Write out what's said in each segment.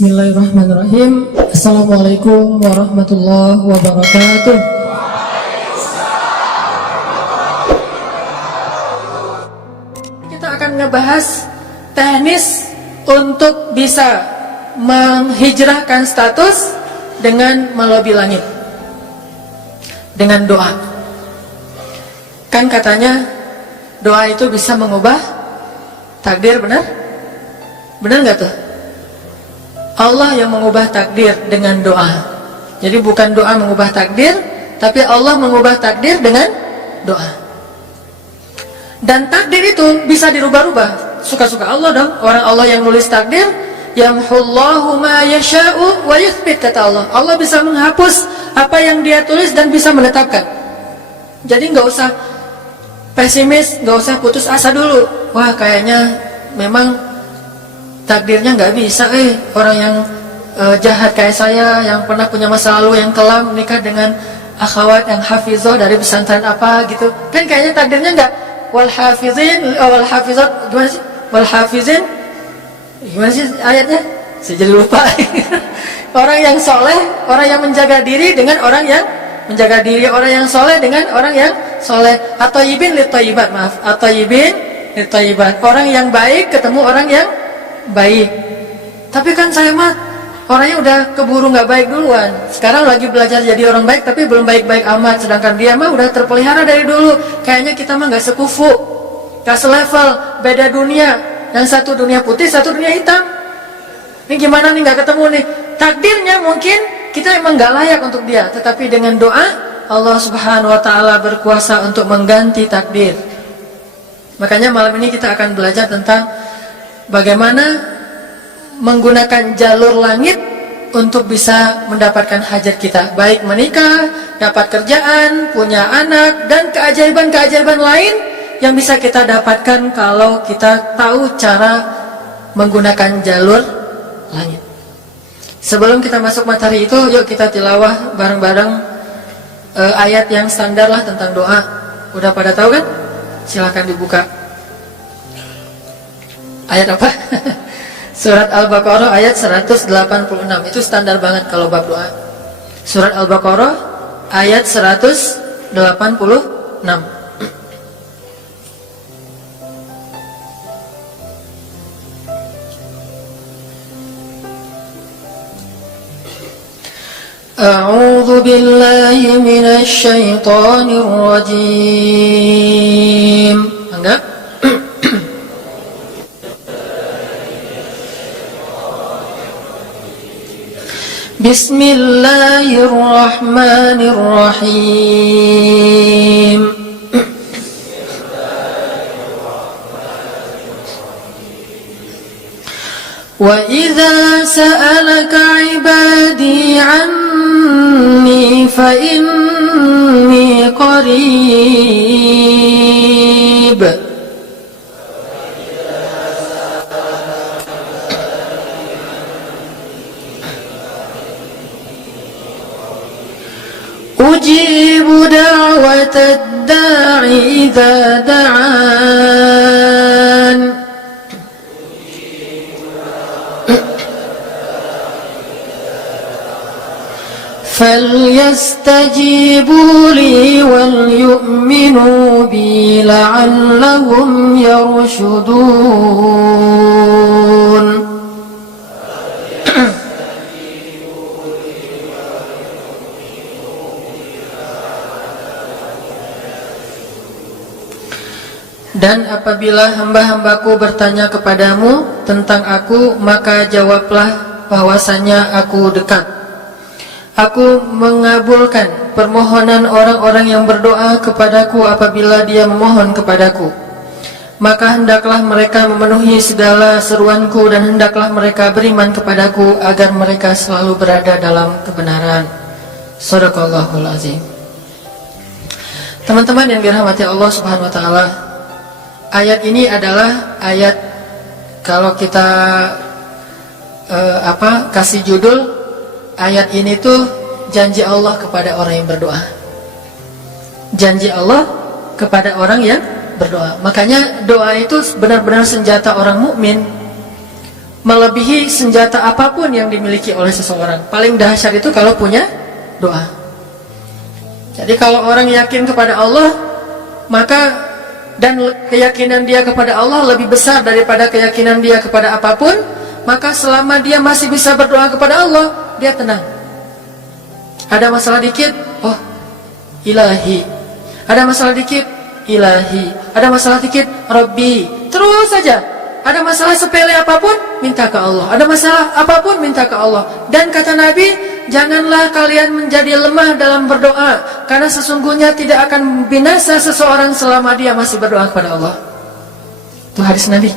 Bismillahirrahmanirrahim. Assalamualaikum warahmatullahi wabarakatuh. Kita akan ngebahas teknis untuk bisa menghijrahkan status dengan melobi langit dengan doa. Kan katanya doa itu bisa mengubah takdir, benar? Benar nggak tuh? Allah yang mengubah takdir dengan doa. Jadi bukan doa mengubah takdir, tapi Allah mengubah takdir dengan doa. Dan takdir itu bisa dirubah-rubah. Suka-suka Allah dong. Orang Allah yang nulis takdir, yamhullahu ma yasha'u wa yuthbit, kata Allah. Allah bisa menghapus apa yang Dia tulis dan bisa menetapkan. Jadi nggak usah pesimis, nggak usah putus asa dulu. Wah, kayaknya memang takdirnya nggak bisa, orang yang jahat kayak saya, yang pernah punya masa lalu yang kelam, nikah dengan akhwat yang hafizah dari pesantren apa gitu, kan kayaknya takdirnya nggak. Wal hafizin, wal hafizat, gimana sih? Wal hafizin, gimana sih ayatnya? Saya jadi lupa. Orang yang soleh, orang yang menjaga diri dengan orang yang menjaga diri, orang yang soleh dengan orang yang soleh. Atau yibin litoyibat, maaf. Atau yibin litoyibat. Orang yang baik ketemu orang yang baik. Tapi kan saya mah orangnya udah keburu nggak baik duluan. Sekarang lagi belajar jadi orang baik, tapi belum baik-baik amat. Sedangkan dia mah udah terpelihara dari dulu. Kayaknya kita mah nggak sekufu, nggak selevel, beda dunia. Yang satu dunia putih, satu dunia hitam. Ini gimana nih, nggak ketemu nih. Takdirnya mungkin kita emang nggak layak untuk dia, tetapi dengan doa Allah Subhanahu Wa Taala berkuasa untuk mengganti takdir. Makanya malam ini kita akan belajar tentang bagaimana menggunakan jalur langit untuk bisa mendapatkan hajat kita, baik menikah, dapat kerjaan, punya anak, dan keajaiban-keajaiban lain yang bisa kita dapatkan kalau kita tahu cara menggunakan jalur langit. Sebelum kita masuk materi itu, yuk kita tilawah bareng-bareng ayat yang standar lah tentang doa. Udah pada tahu kan? Silakan dibuka. Ayat apa? Surat Al-Baqarah ayat 186. Itu standar banget kalau bab doa. Surat Al-Baqarah ayat 186. A'udzu billahi minasy syaithanir rajim. Enggak? Bismillahirrahmanirrahim. Wa idza sa'alaka 'ibadi 'anni fa inni qarib. Ujibu da'watad da'i idza da'an. Falyastajibu li wal yu'minu bi la'allahum yarshudun. Dan apabila hamba-hambaku bertanya kepadamu tentang aku, maka jawablah bahwasanya aku dekat. Aku mengabulkan permohonan orang-orang yang berdoa kepadaku apabila dia memohon kepadaku. Maka hendaklah mereka memenuhi segala seruanku dan hendaklah mereka beriman kepadaku agar mereka selalu berada dalam kebenaran. Shadaqallahul azim. Teman-teman yang dirahmati Allah Subhanahu wa taala, ayat ini adalah ayat, kalau kita kasih judul ayat ini tuh janji Allah kepada orang yang berdoa. Janji Allah kepada orang yang berdoa. Makanya doa itu benar-benar senjata orang mukmin. melebihi senjata apapun yang dimiliki oleh seseorang. Paling dahsyat itu kalau punya doa. Jadi kalau orang yakin kepada Allah, maka dan keyakinan dia kepada Allah lebih besar daripada keyakinan dia kepada apapun, maka selama dia masih bisa berdoa kepada Allah, dia tenang. Ada masalah dikit, oh Ilahi. Ada masalah dikit, Ilahi. Ada masalah dikit, Rabbi. Terus saja. Ada masalah sepele apapun, minta ke Allah. Ada masalah apapun, minta ke Allah. Dan kata Nabi, janganlah kalian menjadi lemah dalam berdoa, karena sesungguhnya tidak akan binasa seseorang selama dia masih berdoa kepada Allah. Itu hadis Nabi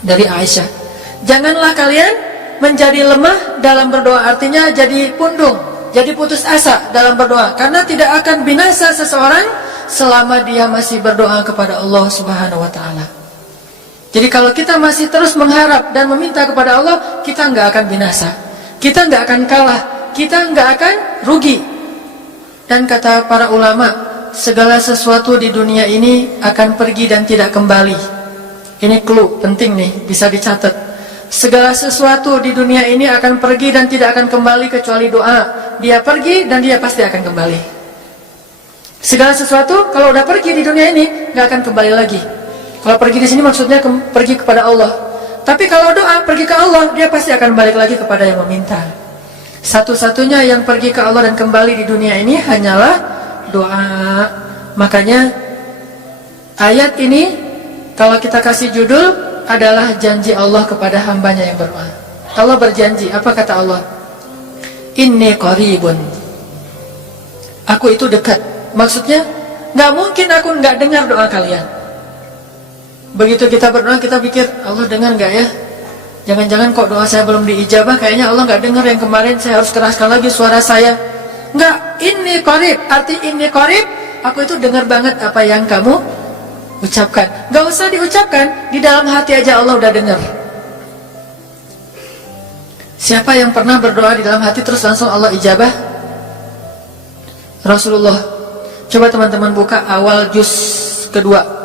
dari Aisyah. Janganlah kalian menjadi lemah dalam berdoa, artinya jadi pundung, jadi putus asa dalam berdoa, karena tidak akan binasa seseorang selama dia masih berdoa kepada Allah Subhanahu wa ta'ala. Jadi kalau kita masih terus mengharap dan meminta kepada Allah, kita nggak akan binasa, kita nggak akan kalah, kita nggak akan rugi. Dan kata para ulama, segala sesuatu di dunia ini akan pergi dan tidak kembali. Ini clue penting nih, bisa dicatat. Segala sesuatu di dunia ini akan pergi dan tidak akan kembali kecuali doa. Dia pergi dan dia pasti akan kembali. Segala sesuatu kalau udah pergi di dunia ini nggak akan kembali lagi. Kalau pergi di sini maksudnya pergi kepada Allah. Tapi kalau doa pergi ke Allah, dia pasti akan balik lagi kepada yang meminta. Satu-satunya yang pergi ke Allah dan kembali di dunia ini hanyalah doa. Makanya ayat ini kalau kita kasih judul adalah janji Allah kepada hambanya yang berdoa. Allah berjanji, apa kata Allah? Inni qaribun. Aku itu dekat. Maksudnya nggak mungkin aku nggak dengar doa kalian. Begitu kita berdoa, kita pikir Allah dengar nggak ya? Jangan-jangan kok doa saya belum diijabah, kayaknya Allah nggak dengar yang kemarin, saya harus keraskan lagi suara saya. Nggak, ini qarib, arti ini qarib, aku itu dengar banget apa yang kamu ucapkan. Nggak usah diucapkan, di dalam hati aja Allah udah dengar. Siapa yang pernah berdoa di dalam hati terus langsung Allah ijabah? Rasulullah. Coba teman-teman buka awal juz kedua.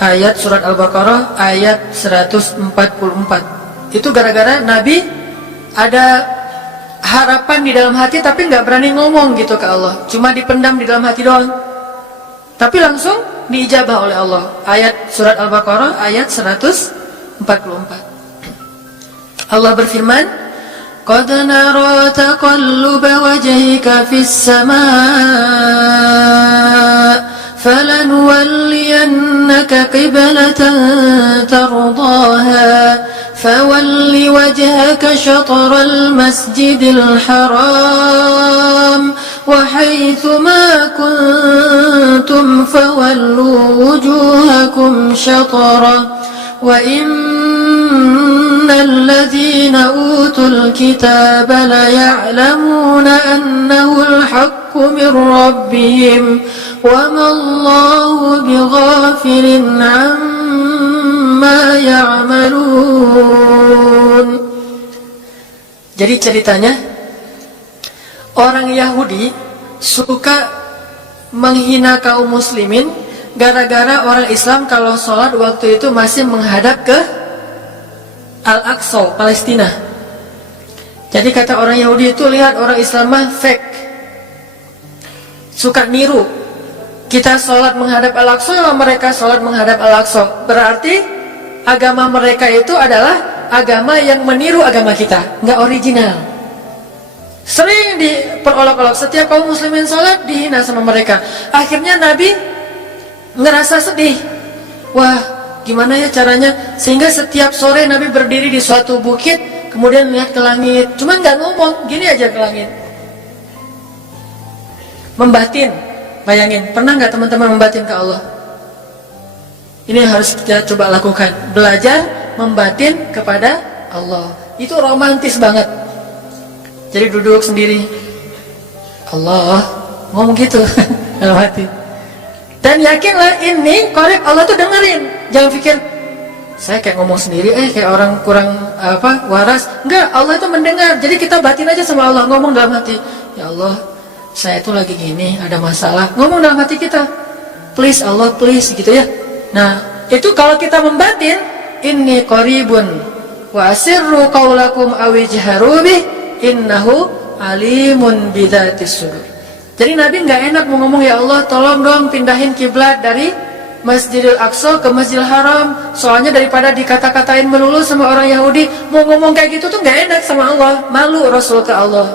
Ayat surat Al-Baqarah ayat 144. Itu gara-gara Nabi ada harapan di dalam hati tapi nggak berani ngomong gitu ke Allah, cuma dipendam di dalam hati doang. Tapi langsung diijabah oleh Allah. Ayat surat Al-Baqarah ayat 144. Allah berfirman, "Qad nara taqalluba wajhika fis samaa فلنولينك قبلة ترضاها فول وجهك شطر المسجد الحرام وحيث ما كنتم فولوا وجوهكم شطره وإن الذين أوتوا الكتاب ليعلمون أنه الحق من ربهم وما الله بغافل عما يعملون." Jadi ceritanya, orang Yahudi suka menghina kaum muslimin gara-gara orang Islam kalau sholat waktu itu masih menghadap ke Al-Aqsa, Palestina. Jadi kata orang Yahudi itu, lihat orang Islam mah fake, suka niru. Kita sholat menghadap Al-Aqsa, mereka sholat menghadap Al-Aqsa. Berarti agama mereka itu adalah agama yang meniru agama kita, nggak original. Sering diperolok-olok, setiap kaum muslimin sholat dihina sama mereka. Akhirnya Nabi ngerasa sedih. Wah, gimana ya caranya? Sehingga setiap sore Nabi berdiri di suatu bukit, kemudian lihat ke langit. Cuma nggak ngomong, gini aja ke langit. Membatin. Bayangin, pernah nggak teman-teman membatin ke Allah? Ini yang harus kita coba lakukan. Belajar membatin kepada Allah. Itu romantis banget. Jadi duduk sendiri, Allah, ngomong gitu dalam hati. Dan yakinlah ini korek Allah tuh dengerin. Jangan pikir saya kayak ngomong sendiri, kayak orang kurang waras. Enggak, Allah itu mendengar. Jadi kita batin aja sama Allah, ngomong dalam hati, ya Allah, saya itu lagi gini, ada masalah. Ngomong dalam hati kita, please Allah, please, gitu ya. Nah, itu kalau kita membatin, inni qaribun wa asirru qaulakum aw ijharu bih innahu alimun bidzatis sudur. Jadi Nabi nggak enak mau ngomong, ya Allah tolong dong pindahin kiblat dari Masjidil Aqsa ke Masjidil Haram, soalnya daripada dikata-katain melulu sama orang Yahudi, mau ngomong kayak gitu tuh nggak enak sama Allah, malu Rasul ke Allah.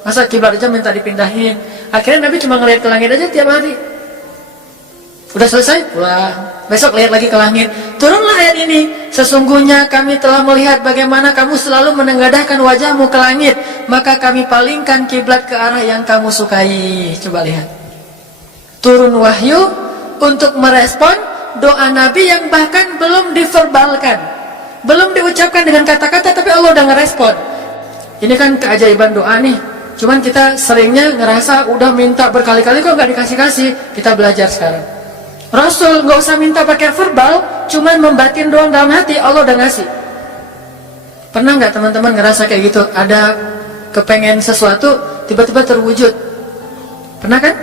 Masa kiblat aja minta dipindahin? Akhirnya Nabi cuma ngeliat ke langit aja tiap hari. Udah selesai pulang, besok lihat lagi ke langit, turunlah ayat ini, sesungguhnya kami telah melihat bagaimana kamu selalu menengadahkan wajahmu ke langit, maka kami palingkan kiblat ke arah yang kamu sukai. Coba lihat, turun wahyu untuk merespon doa Nabi yang bahkan belum diverbalkan, belum diucapkan dengan kata-kata, tapi Allah udah ngerespon. Ini kan keajaiban doa nih. Cuman kita seringnya ngerasa udah minta berkali-kali kok nggak dikasih-kasih. Kita belajar sekarang. Rasul nggak usah minta pakai verbal, cuman membatin doang dalam hati, Allah udah ngasih. Pernah nggak teman-teman ngerasa kayak gitu? Ada kepengen sesuatu, tiba-tiba terwujud. Pernah kan?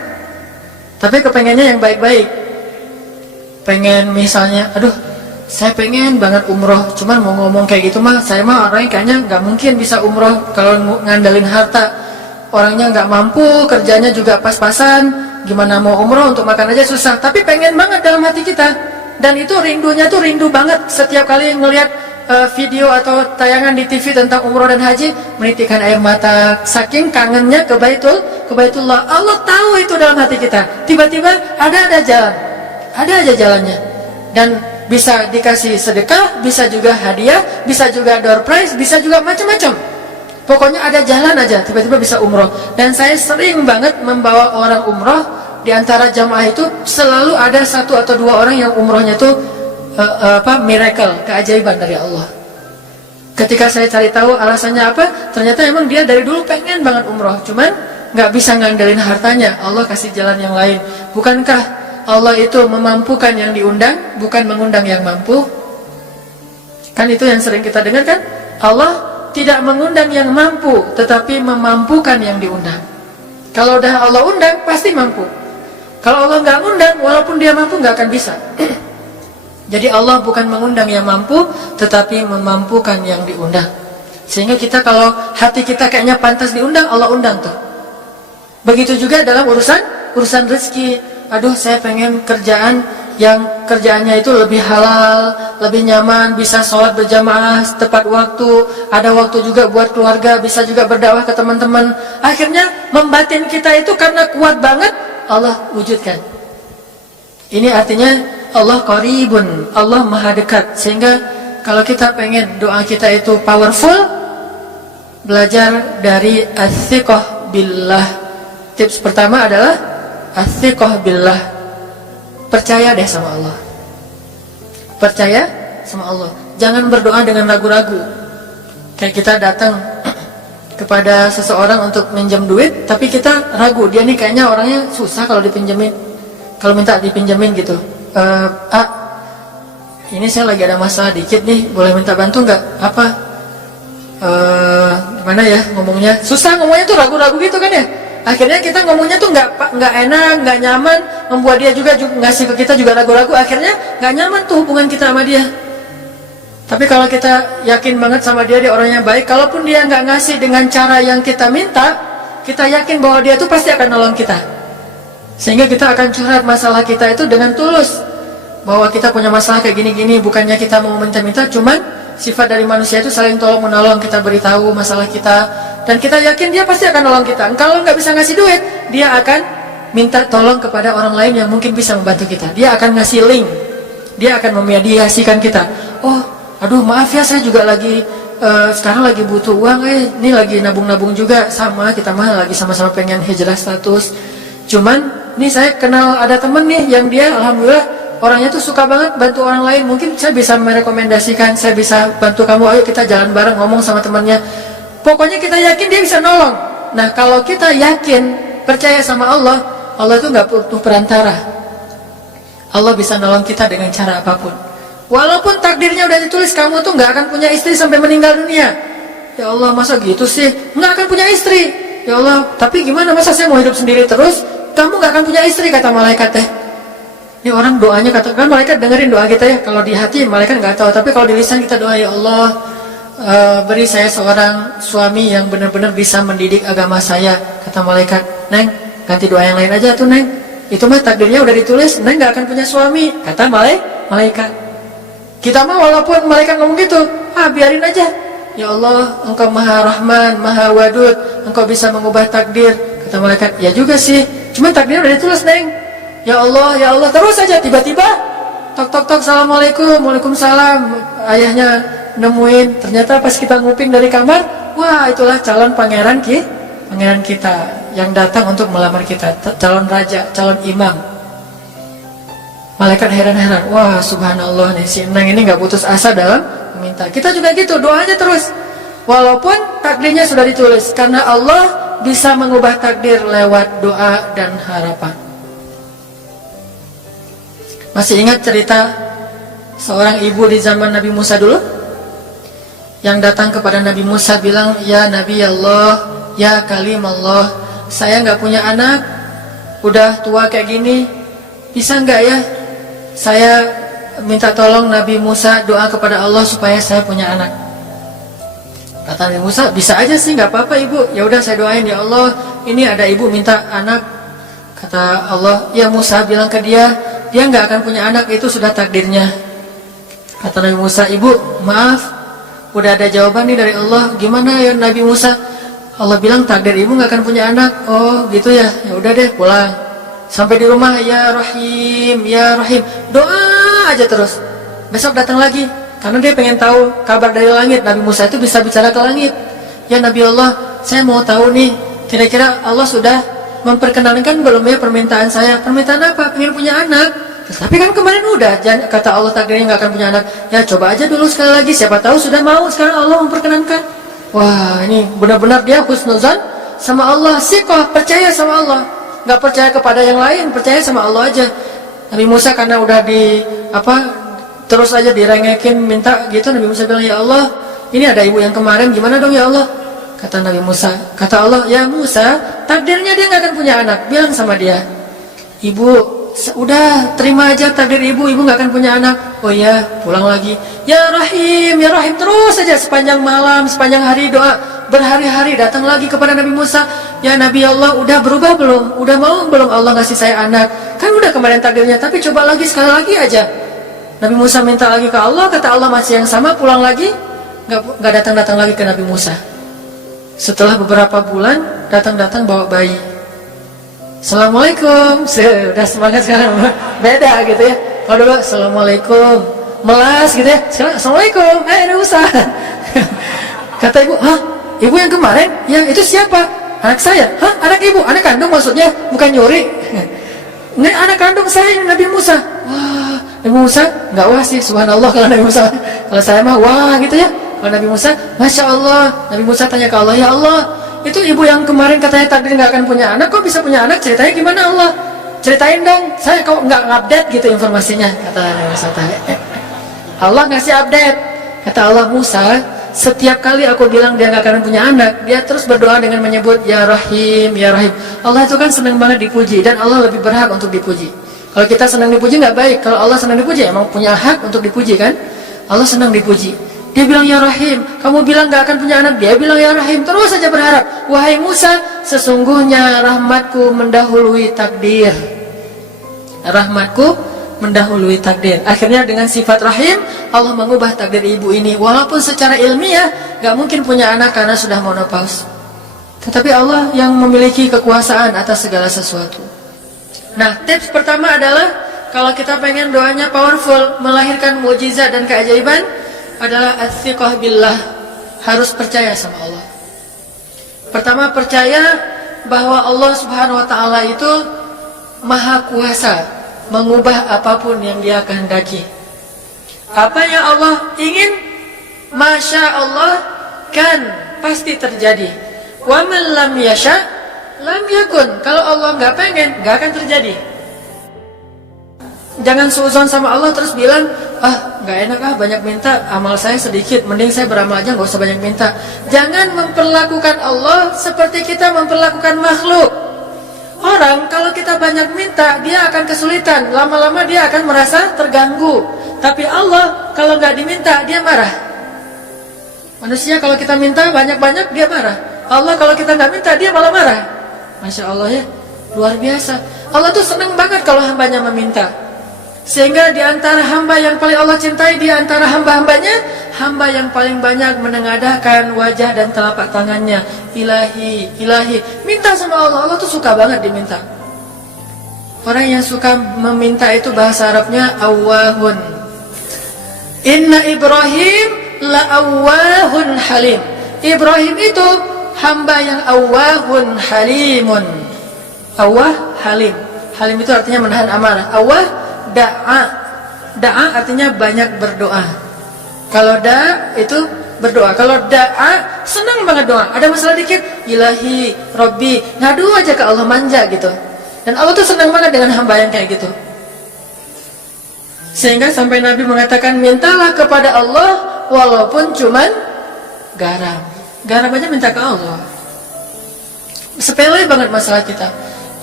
Tapi kepengennya yang baik-baik. Pengen misalnya, aduh, saya pengen banget umroh, cuman mau ngomong kayak gitu mah, saya mah orangnya kayaknya nggak mungkin bisa umroh kalau ngandalin harta. Orangnya nggak mampu, kerjanya juga pas-pasan. Gimana mau umroh, untuk makan aja susah. Tapi pengen banget dalam hati kita. Dan itu rindunya tuh rindu banget. Setiap kali ngelihat video atau tayangan di TV tentang umroh dan haji, menitikkan air mata. Saking kangennya ke Baitullah. Allah tahu itu dalam hati kita. Tiba-tiba ada jalan. Ada aja jalannya. Dan bisa dikasih sedekah, bisa juga hadiah, bisa juga door prize, bisa juga macam-macam. Pokoknya ada jalan aja, tiba-tiba bisa umroh. Dan saya sering banget membawa orang umroh. Di antara jamaah itu selalu ada 1 atau 2 orang yang umrohnya itu miracle, keajaiban dari Allah. Ketika saya cari tahu alasannya apa, ternyata emang dia dari dulu pengen banget umroh, cuman nggak bisa ngandelin hartanya. Allah kasih jalan yang lain. Bukankah Allah itu memampukan yang diundang, bukan mengundang yang mampu? Kan itu yang sering kita dengar kan? Allah tidak mengundang yang mampu, tetapi memampukan yang diundang. Kalau udah Allah undang, pasti mampu. Kalau Allah nggak undang, walaupun dia mampu nggak akan bisa. Jadi Allah bukan mengundang yang mampu, tetapi memampukan yang diundang. Sehingga kita kalau hati kita kayaknya pantas diundang, Allah undang tuh. Begitu juga dalam urusan rezeki. Aduh, saya pengen kerjaan yang kerjaannya itu lebih halal, lebih nyaman, bisa sholat berjamaah tepat waktu, ada waktu juga buat keluarga, bisa juga berdakwah ke teman-teman. Akhirnya membatin kita itu karena kuat banget, Allah wujudkan. Ini artinya Allah qaribun, Allah maha dekat. Sehingga kalau kita pengen doa kita itu powerful, belajar dari as-siqah billah. Tips pertama adalah as-siqah billah. Percaya deh sama Allah. Percaya sama Allah. Jangan berdoa dengan ragu-ragu. Kayak kita datang kepada seseorang untuk minjem duit, tapi kita ragu, dia nih kayaknya orangnya susah kalau dipinjemin. Kalau minta dipinjemin gitu, ini saya lagi ada masalah dikit nih, boleh minta bantu nggak? Apa? Gimana ya ngomongnya? Susah ngomongnya tuh, ragu-ragu gitu kan ya. Akhirnya kita ngomongnya tuh nggak enak, nggak nyaman, membuat dia juga ngasih ke kita juga ragu-ragu. Akhirnya nggak nyaman tuh hubungan kita sama dia. Tapi kalau kita yakin banget sama dia orangnya baik, kalaupun dia nggak ngasih dengan cara yang kita minta, kita yakin bahwa dia tuh pasti akan nolong kita. Sehingga kita akan curhat masalah kita itu dengan tulus, bahwa kita punya masalah kayak gini-gini, bukannya kita mau minta-minta, cuman sifat dari manusia itu saling tolong menolong. Kita beritahu masalah kita, dan kita yakin dia pasti akan nolong kita. Kalau nggak bisa ngasih duit, dia akan minta tolong kepada orang lain yang mungkin bisa membantu kita. Dia akan ngasih link, dia akan memediasikan kita. Oh, aduh maaf ya, saya juga lagi sekarang lagi butuh uang, ini lagi nabung-nabung juga, sama kita mah lagi sama-sama pengen hijrah status. Cuman nih saya kenal ada temen nih yang dia alhamdulillah orangnya tuh suka banget bantu orang lain. Mungkin saya bisa merekomendasikan, saya bisa bantu kamu, ayo kita jalan bareng, ngomong sama temannya. Pokoknya kita yakin dia bisa nolong. Nah kalau kita yakin, percaya sama Allah, Allah itu gak butuh perantara. Allah bisa nolong kita dengan cara apapun. Walaupun takdirnya udah ditulis, kamu tuh gak akan punya istri sampai meninggal dunia. Ya Allah, masa gitu sih? Gak akan punya istri. Ya Allah, tapi gimana, masa saya mau hidup sendiri terus? Kamu gak akan punya istri, kata malaikat teh. Ini orang doanya, katakan malaikat dengerin doa kita ya. Kalau di hati malaikat nggak tahu, tapi kalau di lisan kita doa, ya Allah, beri saya seorang suami yang benar-benar bisa mendidik agama saya. Kata malaikat, Neng, ganti doa yang lain aja tuh Neng. Itu mah takdirnya udah ditulis, Neng nggak akan punya suami. Kata malaikat. Kita mah walaupun malaikat ngomong gitu, biarin aja. Ya Allah, Engkau Maha Rahman, Maha Wadud, Engkau bisa mengubah takdir. Kata malaikat, ya juga sih, cuma takdirnya udah ditulis Neng. Ya Allah, terus saja tiba-tiba tok, assalamualaikum, waalaikumsalam. Ayahnya nemuin, ternyata pas kita nguping dari kamar, wah itulah calon pangeran kita yang datang untuk melamar kita, calon raja, calon imam. Malaikat heran-heran, wah subhanallah nih, si Neng ini gak putus asa dalam meminta. Kita juga gitu, doanya terus, walaupun takdirnya sudah ditulis, karena Allah bisa mengubah takdir lewat doa dan harapan. Masih ingat cerita seorang ibu di zaman Nabi Musa dulu? Yang datang kepada Nabi Musa bilang, ya Nabi Allah, ya Kalim Allah, saya gak punya anak, udah tua kayak gini, bisa gak ya saya minta tolong Nabi Musa doa kepada Allah supaya saya punya anak. Kata Nabi Musa, bisa aja sih, gak apa-apa ibu, ya udah saya doain, ya Allah, ini ada ibu minta anak. Kata Allah, ya Musa bilang ke dia nggak akan punya anak, itu sudah takdirnya. Kata Nabi Musa, ibu maaf, udah ada jawaban nih dari Allah. Gimana ya Nabi Musa? Allah bilang takdir ibu nggak akan punya anak. Oh gitu ya, ya udah deh pulang. Sampai di rumah, ya Rahim, ya Rahim, doa aja terus. Besok datang lagi, karena dia pengen tahu kabar dari langit. Nabi Musa itu bisa bicara ke langit. Ya Nabi Allah, saya mau tahu nih, kira-kira Allah sudah memperkenalkan belum ya permintaan saya? Permintaan apa? Pengen punya anak. Tapi kan kemarin udah, kata Allah takdirnya nggak akan punya anak. Ya coba aja dulu sekali lagi, siapa tahu sudah mau. Sekarang Allah memperkenankan. Wah ini benar-benar dia husnuzan sama Allah, siqah, percaya sama Allah, nggak percaya kepada yang lain, percaya sama Allah aja. Nabi Musa karena udah terus aja direngekin minta gitu, Nabi Musa bilang, ya Allah, ini ada ibu yang kemarin, gimana dong ya Allah? Kata Nabi Musa, kata Allah, ya Musa, takdirnya dia nggak akan punya anak. Bilang sama dia, ibu, udah terima aja takdir ibu nggak akan punya anak. Oh iya, pulang lagi. Ya Rahim, terus saja sepanjang malam, sepanjang hari doa, berhari-hari datang lagi kepada Nabi Musa. Ya Nabi Allah, udah berubah belum? Udah mau belum Allah ngasih saya anak? Kan udah kemarin takdirnya, tapi coba lagi sekali lagi aja. Nabi Musa minta lagi ke Allah, kata Allah masih yang sama, pulang lagi, nggak datang lagi ke Nabi Musa. Setelah beberapa bulan datang bawa bayi. Assalamualaikum, udah semangat sekarang, beda gitu ya. Kalau dulu Assalamualaikum, melas gitu ya. Sekarang Assalamualaikum, Nabi Musa. Kata ibu, ibu yang kemarin, ya itu siapa? Anak saya. Anak ibu, anak kandung maksudnya, bukan nyuri. Ini anak kandung saya, Nabi Musa. Wah, Nabi Musa nggak wah sih, subhanallah kalau Nabi Musa. Kalau saya mah wah gitu ya. Kalau Nabi Musa, Masya Allah. Nabi Musa tanya ke Allah, ya Allah, itu ibu yang kemarin katanya takdir nggak akan punya anak, kok bisa punya anak? Ceritanya gimana Allah? Ceritain dong, saya kok nggak update gitu informasinya. Kata Nabi Musa, Allah ngasih update. Kata Allah, Musa, setiap kali aku bilang dia nggak akan punya anak, dia terus berdoa dengan menyebut ya Rahim, ya Rahim. Allah itu kan senang banget dipuji, dan Allah lebih berhak untuk dipuji. Kalau kita senang dipuji nggak baik, kalau Allah senang dipuji emang punya hak untuk dipuji kan? Allah senang dipuji. Dia bilang ya Rahim, kamu bilang gak akan punya anak, dia bilang ya Rahim, terus saja berharap. Wahai Musa, sesungguhnya rahmatku mendahului takdir. Rahmatku mendahului takdir. Akhirnya dengan sifat Rahim, Allah mengubah takdir ibu ini. Walaupun secara ilmiah gak mungkin punya anak karena sudah menopause, tetapi Allah yang memiliki kekuasaan atas segala sesuatu. Nah, tips pertama adalah kalau kita pengen doanya powerful, melahirkan mukjizat dan keajaiban, adalah as-siqah billah, harus percaya sama Allah. Pertama, percaya bahwa Allah Subhanahu wa taala itu maha kuasa mengubah apapun yang dia kehendaki. Apa yang Allah ingin, masya Allah, kan pasti terjadi. Wa man lam yasha lam yakun. Kalau Allah nggak pengen, nggak akan terjadi. Jangan suuzon sama Allah terus bilang, nggak enak banyak minta, amal saya sedikit, mending saya beramal aja nggak usah banyak minta. Jangan memperlakukan Allah seperti kita memperlakukan makhluk. Orang kalau kita banyak minta, dia akan kesulitan. Lama-lama dia akan merasa terganggu. Tapi Allah kalau nggak diminta, dia marah. Manusia kalau kita minta banyak-banyak, dia marah. Allah kalau kita nggak minta, dia malah marah. Masya Allah ya, luar biasa. Allah tuh senang banget kalau hambanya meminta. Sehingga di antara hamba yang paling Allah cintai, di antara hamba-hambanya, hamba yang paling banyak menengadahkan wajah dan telapak tangannya. Ilahi, ilahi, minta sama Allah. Allah tuh suka banget diminta. Orang yang suka meminta itu bahasa Arabnya awwahun. Inna Ibrahim la awwahun halim. Ibrahim itu hamba yang awwahun halimun. Awwah, halim. Halim itu artinya menahan amarah. Awwah, da'a. Da'a artinya banyak berdoa. Kalau da itu berdoa. Kalau da'a senang banget doa. Ada masalah dikit, ilahi, Rabbi, ngadu aja ke Allah, manja gitu. Dan Allah tuh senang banget dengan hamba yang kayak gitu. Sehingga sampai Nabi mengatakan, mintalah kepada Allah walaupun cuman garam. Garam aja minta ke Allah. Sepele banget masalah kita.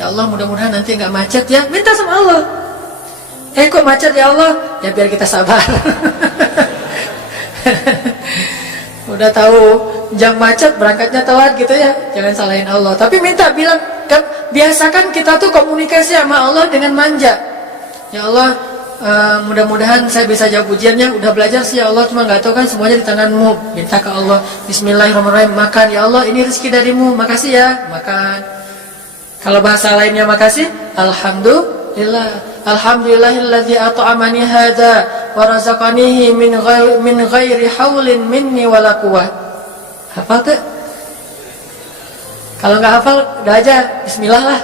Ya Allah, mudah-mudahan nanti nggak macet ya. Minta sama Allah. Kok macet ya Allah? Ya biar kita sabar. Udah tahu jam macet, berangkatnya telat gitu ya. Jangan salahin Allah. Tapi minta, bilang kan, biasakan kita tuh komunikasi sama Allah dengan manja. Ya Allah, mudah-mudahan saya bisa jawab ujiannya. Udah belajar sih ya Allah, cuma nggak tahu kan, semuanya di tanganmu. Minta ke Allah. Bismillahirrahmanirrahim. Makan ya Allah, ini rezeki darimu. Makasih ya, makan. Kalau bahasa lainnya makasih, alhamdulillah. Alhamdulillahilladzi at'amani hadza wa razaqanihi min ghairi haulin minni wala quwwah. Hafal tuh? Kalau nggak hafal, udah aja bismillah lah.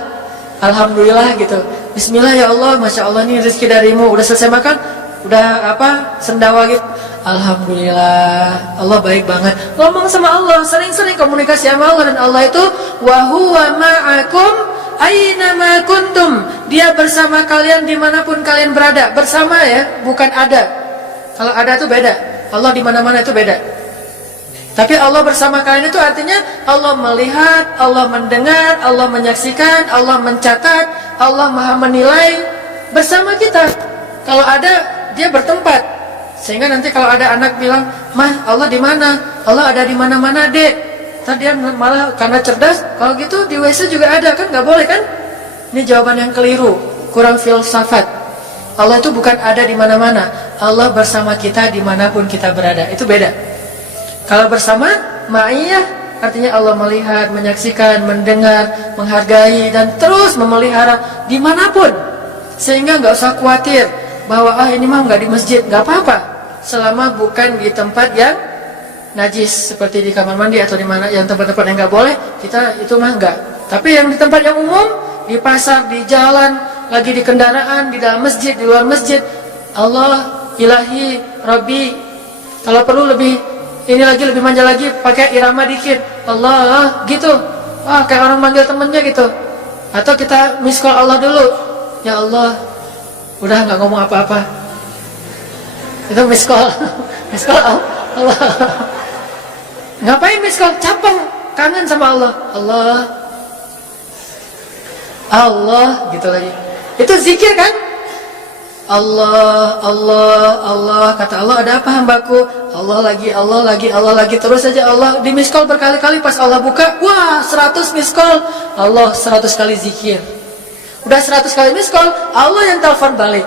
Alhamdulillah gitu. Bismillah ya Allah, masya Allah ini rezeki darimu. Udah selesai makan, udah sendawa gitu. Alhamdulillah, Allah baik banget. Ngomong sama Allah, sering-sering komunikasi sama Allah. Dan Allah itu wa huwa ma'akum aynama kuntum. Dia bersama kalian dimanapun kalian berada. Bersama ya, bukan ada. Kalau ada itu beda. Allah di mana-mana itu beda. Tapi Allah bersama kalian itu artinya Allah melihat, Allah mendengar, Allah menyaksikan, Allah mencatat, Allah maha menilai bersama kita. Kalau ada, dia bertempat. Sehingga nanti kalau ada anak bilang, "Mah, Allah di mana?" Allah ada di mana-mana, Dek. Tadi dia malah karena cerdas, kalau gitu di WC juga ada, kan nggak boleh kan? Ini jawaban yang keliru, kurang filsafat. Allah itu bukan ada di mana-mana. Allah bersama kita dimanapun kita berada. Itu beda. Kalau bersama, ma'iyah artinya Allah melihat, menyaksikan, mendengar, menghargai, dan terus memelihara dimanapun. Sehingga nggak usah khawatir bahwa ini mah nggak di masjid, nggak apa-apa. Selama bukan di tempat yang najis, seperti di kamar mandi atau di mana yang tempat-tempat yang nggak boleh, kita itu mah nggak. Tapi yang di tempat yang umum, di pasar, di jalan, lagi di kendaraan, di dalam masjid, di luar masjid, Allah, ilahi, Rabbi. Kalau perlu lebih manja lagi, pakai irama dikit, Allah, gitu. Wah, kayak orang manggil temennya gitu. Atau kita miss call Allah dulu, ya Allah. Udah nggak ngomong apa-apa. Itu miss call, miss call Allah. Ngapain miss call? Capek, kangen sama Allah. Allah, Allah, gitu lagi. Itu zikir kan? Allah, Allah, Allah. Kata Allah, ada apa hambaku? Allah lagi, Allah lagi, Allah lagi. Terus saja Allah di miss call berkali-kali. Pas Allah buka, wah 100 miss call. Allah 100 kali zikir. Udah 100 kali miss call, Allah yang telepon balik.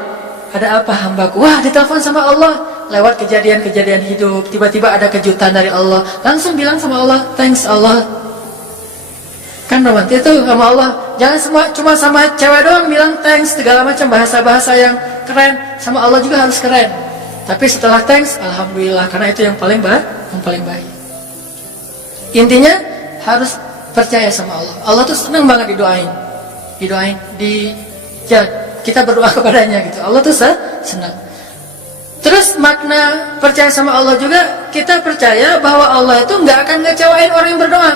Ada apa hambaku? Wah, ditelepon sama Allah. Lewat kejadian-kejadian hidup, tiba-tiba ada kejutan dari Allah. Langsung bilang sama Allah, thanks Allah. Kan romantis itu sama Allah. Jangan cuma sama cewek doang bilang thanks, segala macam bahasa-bahasa yang keren. Sama Allah juga harus keren. Tapi setelah thanks, alhamdulillah, karena itu yang paling baik. Intinya harus percaya sama Allah. Allah tuh senang banget didoain, kita berdoa kepadanya gitu. Allah tuh senang. Terus makna percaya sama Allah juga, kita percaya bahwa Allah itu nggak akan ngecewain orang yang berdoa.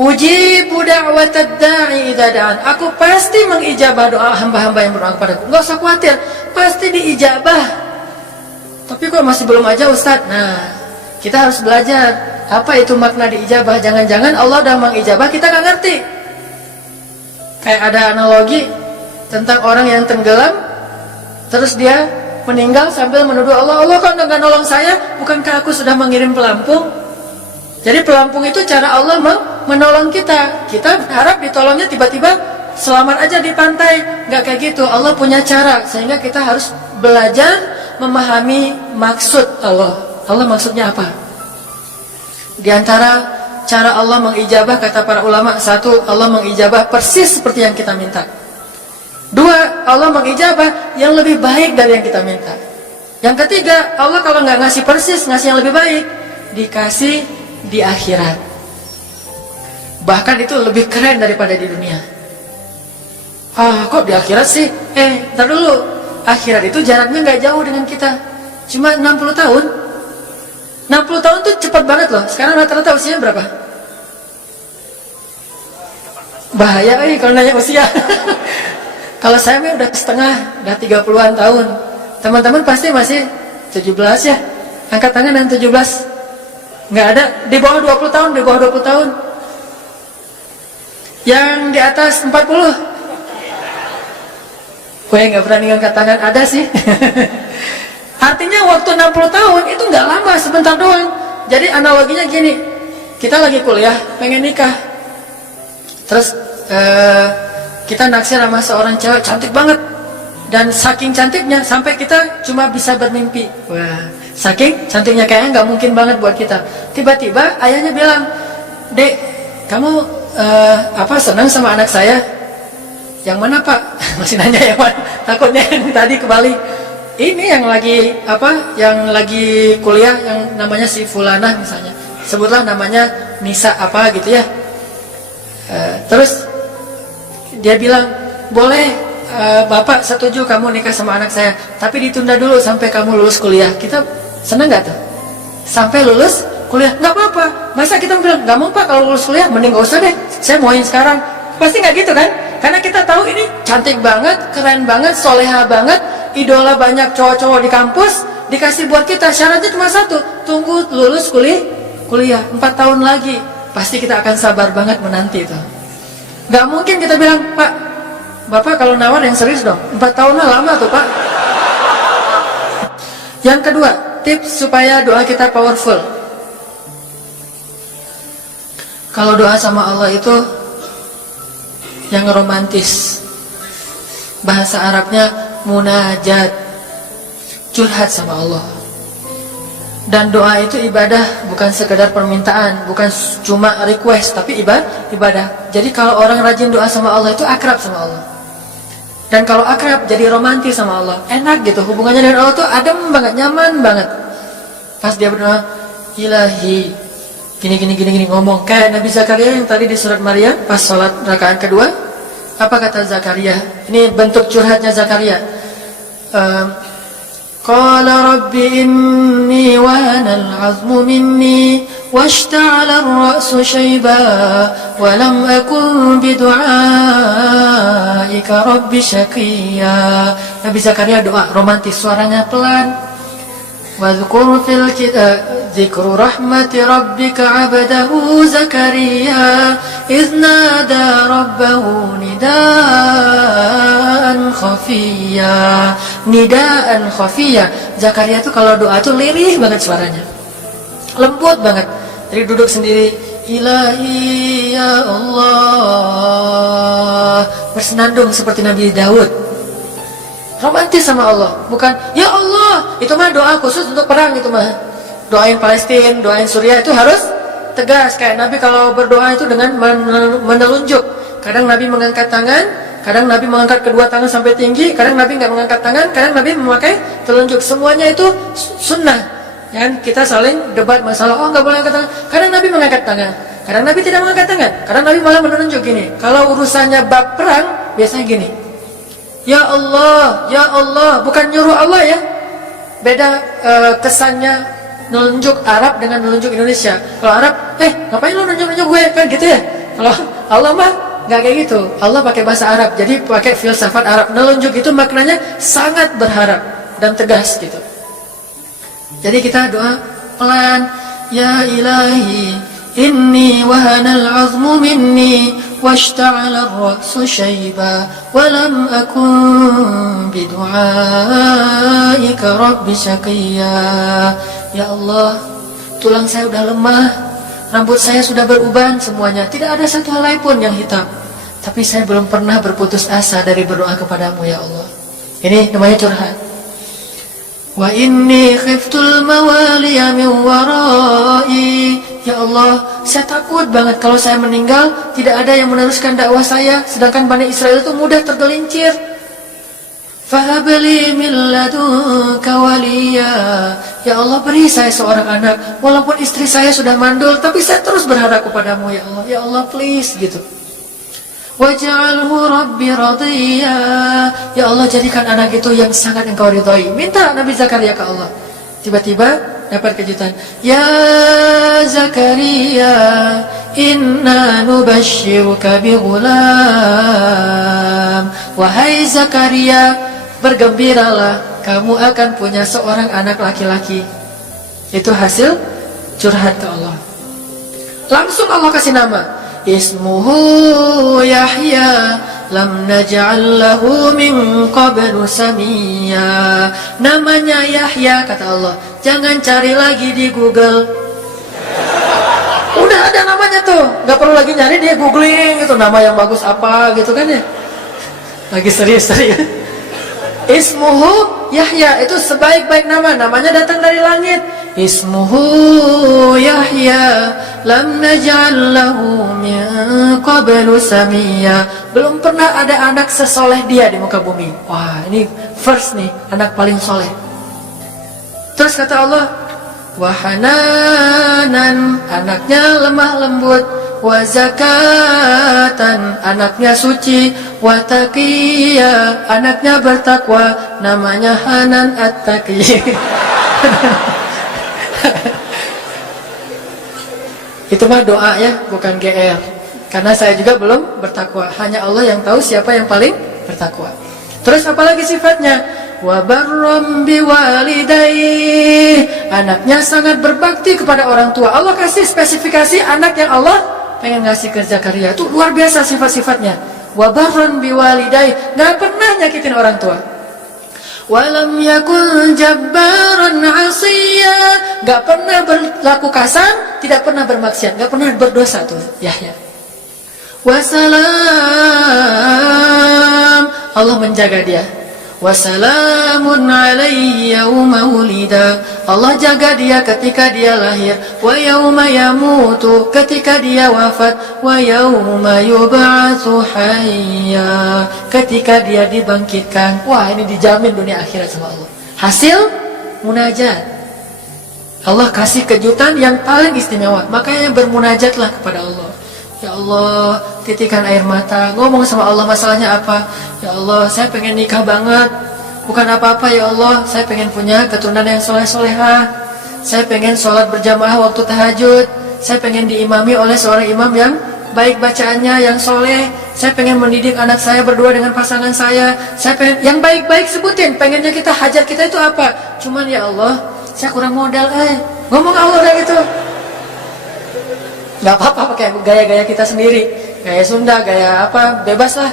Ujibu da'watad da'i idza da'an. Aku pasti mengijabah doa hamba-hamba yang berdoa kepadaku. Nggak usah khawatir, pasti diijabah. Tapi kok masih belum aja Ustaz? Nah, kita harus belajar apa itu makna diijabah. Jangan-jangan Allah udah mengijabah, kita nggak ngerti. Kayak ada analogi tentang orang yang tenggelam, terus dia meninggal sambil menuduh Allah, Allah kok nggak nolong saya, bukankah aku sudah mengirim pelampung? Jadi pelampung itu cara Allah menolong kita. Kita berharap ditolongnya tiba-tiba selamat aja di pantai, nggak kayak gitu. Allah punya cara, sehingga kita harus belajar memahami maksud Allah. Allah maksudnya apa? Di antara cara Allah mengijabah, kata para ulama, satu, Allah mengijabah persis seperti yang kita minta. Dua, Allah mengijabah yang lebih baik dari yang kita minta. Yang ketiga, Allah kalau nggak ngasih persis, ngasih yang lebih baik, dikasih di akhirat. Bahkan itu lebih keren daripada di dunia. Kok di akhirat sih? Ntar dulu, akhirat itu jaraknya nggak jauh dengan kita, cuma 60 tahun. 60 tahun tuh cepat banget loh. Sekarang rata-rata usianya berapa? Bahaya kalau nanya usia. Kalau saya udah setengah, udah 30-an tahun. Teman-teman pasti masih 17 ya. Angkat tangan yang 17. Nggak ada. Di bawah 20 tahun, di bawah 20 tahun. Yang di atas 40. Gue nggak berani angkat tangan, ada sih. Artinya waktu 60 tahun itu nggak lama, sebentar doang. Jadi analoginya gini, kita lagi kuliah, pengen nikah. Terus kita naksir sama seorang cewek cantik banget. Dan saking cantiknya sampai kita cuma bisa bermimpi. Wah, saking cantiknya kayaknya nggak mungkin banget buat kita. Tiba-tiba ayahnya bilang, "Dek, kamu senang sama anak saya?" "Yang mana, Pak?" Masih nanya yang mana? Takutnya yang tadi kebalik. Ini yang lagi kuliah, yang namanya si Fulanah misalnya, sebutlah namanya Nisa apa gitu ya. Terus dia bilang, "Boleh, Bapak setuju kamu nikah sama anak saya, tapi ditunda dulu sampai kamu lulus kuliah." Kita seneng gak tuh? Sampai lulus kuliah, nggak apa-apa. Masa kita bilang, "Nggak mau Pak, kalau lulus kuliah mending gak usah deh, saya mauin sekarang." Pasti nggak gitu kan? Karena kita tahu ini cantik banget, keren banget, soleha banget, idola banyak cowok-cowok di kampus, dikasih buat kita. Syaratnya cuma satu, tunggu lulus kuliah 4 tahun lagi. Pasti kita akan sabar banget menanti itu. Gak mungkin kita bilang, "Pak, Bapak kalau nawar yang serius dong, 4 tahun lah lama tuh Pak." Yang kedua, tips supaya doa kita powerful. Kalau doa sama Allah itu yang romantis. Bahasa Arabnya munajat, curhat sama Allah. Dan doa itu ibadah, bukan sekedar permintaan, bukan cuma request, tapi ibadah. Jadi kalau orang rajin doa sama Allah itu akrab sama Allah. Dan kalau akrab jadi romantis sama Allah, enak gitu, hubungannya dengan Allah tuh adem banget, nyaman banget. Pas dia berdoa, "Ilahi," gini ngomong kayak Nabi Zakaria yang tadi di surat Maryam pas sholat rakaat kedua. Apa kata Zakaria? Ini bentuk curhatnya Zakaria. Qala rabbi inni wahana al-'azmu minni washta'ala ar-ra'su shayba wa lam akun bidu'aika rabbi syaqiyya. Nabi Zakaria doa romantis, suaranya pelan. Wadhkur fil dzikru rahmati rabbika 'abdahu Zakaria idz nada rabbahu nidaan khafiyya. Nidaan khafiyya. Zakaria itu kalau doa tuh lirih banget suaranya, lembut banget. Jadi duduk sendiri, "Ilahi ya Allah," bersenandung seperti Nabi Daud. Romantis sama Allah, bukan "Ya Allah." Itu mah doa khusus untuk perang, itu mah doain Palestina, doain Suriah itu harus tegas. Kayak Nabi kalau berdoa itu dengan menelunjuk. Kadang Nabi mengangkat tangan, kadang Nabi mengangkat kedua tangan sampai tinggi, kadang Nabi nggak mengangkat tangan, kadang Nabi memakai telunjuk. Semuanya itu sunnah. Jangan kita saling debat masalah, nggak boleh angkat tangan. Kadang Nabi mengangkat tangan, kadang Nabi tidak mengangkat tangan, kadang Nabi malah menunjuk gini. Kalau urusannya bab perang, biasanya gini, "Ya Allah, ya Allah," bukan nyuruh Allah ya. Beda kesannya nunjuk Arab dengan nunjuk Indonesia. Kalau Arab, ngapain lu nunjuk gue, kan gitu ya. Kalau Allah mah nggak kayak gitu. Allah pakai bahasa Arab, jadi pakai filsafat Arab. Nunjuk itu maknanya sangat berharap dan tegas gitu. Jadi kita doa pelan, "Ya ilahi inni wahanal 'azmu minni واشتعل الرأس شيبا ولم أكن بدعائك رب شقيا. Ya Allah, tulang saya sudah lemah, rambut saya sudah beruban semuanya, tidak ada satu helai pun yang hitam. Tapi saya belum pernah berputus asa dari berdoa kepadamu ya Allah. Ini namanya curhat. Wa inni khiftul mawaliya min warai. Ya Allah, saya takut banget kalau saya meninggal tidak ada yang meneruskan dakwah saya, sedangkan Bani Israel itu mudah tergelincir. Fahabli min ladunka waliya. Ya Allah, beri saya seorang anak, walaupun istri saya sudah mandul, tapi saya terus berharap kepadamu ya Allah. Ya Allah, please gitu. Waj'alhu rabbi radhiya. Ya Allah, jadikan anak itu yang sangat engkau ridhai. Minta Nabi Zakaria ke Allah. Tiba-tiba dapat kejutan. Ya Zakaria, inna nubashshiruka bi ghulam. Wahai Zakaria, bergembiralah, kamu akan punya seorang anak laki-laki. Itu hasil curhat ke Allah. Langsung Allah kasih nama. Ismuhu Yahya lam naj'al lahu min qablu samiyya. Namanya Yahya, kata Allah. Jangan cari lagi di Google. Udah ada namanya tuh, nggak perlu lagi nyari dia googling gitu nama yang bagus apa gitu kan ya. Lagi serius-serius. Ismuhu Yahya, itu sebaik-baik nama, namanya datang dari langit. Ismuhu Yahya lam naj'al lahu min qablu samiyya. Belum pernah ada anak sesoleh dia di muka bumi. Wah, ini first nih, anak paling soleh. Terus kata Allah, wahananan, anaknya lemah lembut, wa zakatan, anaknya suci, wa taqiyya, anaknya bertakwa, namanya Hanan At-Taqi. Itu mah doa ya, bukan GR. Karena saya juga belum bertakwa. Hanya Allah yang tahu siapa yang paling bertakwa. Terus apalagi sifatnya? Wa barram biwalidayhi, anaknya sangat berbakti kepada orang tua. Allah kasih spesifikasi anak yang Allah pengen ngasih ke Zakaria. Itu luar biasa sifat-sifatnya. Wa barram biwalidayhi, enggak pernah nyakitin orang tua. Walam yakun jabbaran 'asiyya, enggak pernah berlaku kasar, tidak pernah bermaksiat, enggak pernah berdosa tuh Yahya. Wassalam, Allah menjaga dia. Wassalamun alaihi yauma wulida, Allah jaga dia ketika dia lahir. Wa yauma yamutu, ketika dia wafat. Wa yauma yub'atsu hayya, ketika dia dibangkitkan. Wah, ini dijamin dunia akhirat sama Allah. Hasil munajat. Allah kasih kejutan yang paling istimewa. Makanya bermunajatlah kepada Allah. Ya Allah, titikan air mata, ngomong sama Allah masalahnya apa. Ya Allah, saya pengen nikah banget. Bukan apa-apa ya Allah, saya pengen punya keturunan yang soleh-solehah. Saya pengen sholat berjamaah waktu tahajud. Saya pengen diimami oleh seorang imam yang baik bacaannya, yang soleh. Saya pengen mendidik anak saya berdua dengan pasangan saya. Saya pengen, yang baik-baik sebutin. Pengennya kita, hajat kita itu apa. Cuman ya Allah, saya kurang modal. Ngomong Allah udah gitu. Gak apa-apa pakai gaya-gaya kita sendiri, gaya Sunda, gaya apa, bebas lah.